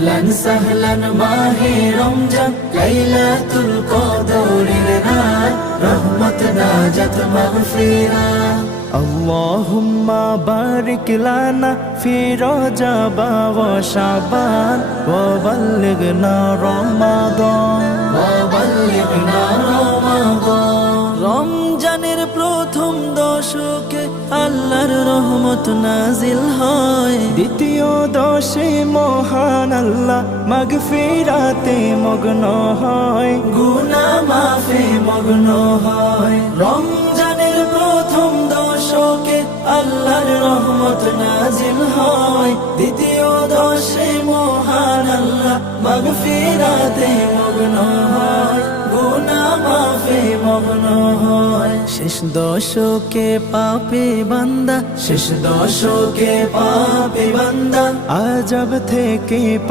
আহলান সাহলান মাহে রমজান, লাইলাতুল কদরের রাত, রহমত নাজাত মাগফিরাত। اللهم بارك لنا في رجب وشعبان وبلغنا رمضان وبلغنا رمضان। রমজানের প্রথম দশকে আল্লাহর রহমত নাজিল হয়, দ্বিতীয় দশে মহান আল্লাহ মাগফিরাতে মগ্ন হয়, গুনাহ মাফে মগ্ন হয়। রমজানের প্রথম দশকে আল্লাহর রহমত নাজিল হয়, দ্বিতীয় দশে মহান আল্লাহ মাগফিরাতে মগ্ন হয়, গুনাহ মাফে মগ্ন হয়। শেষ দশকে পাপী বান্দা, শেষ দশকে পাপী বান্দা আযাব থেকে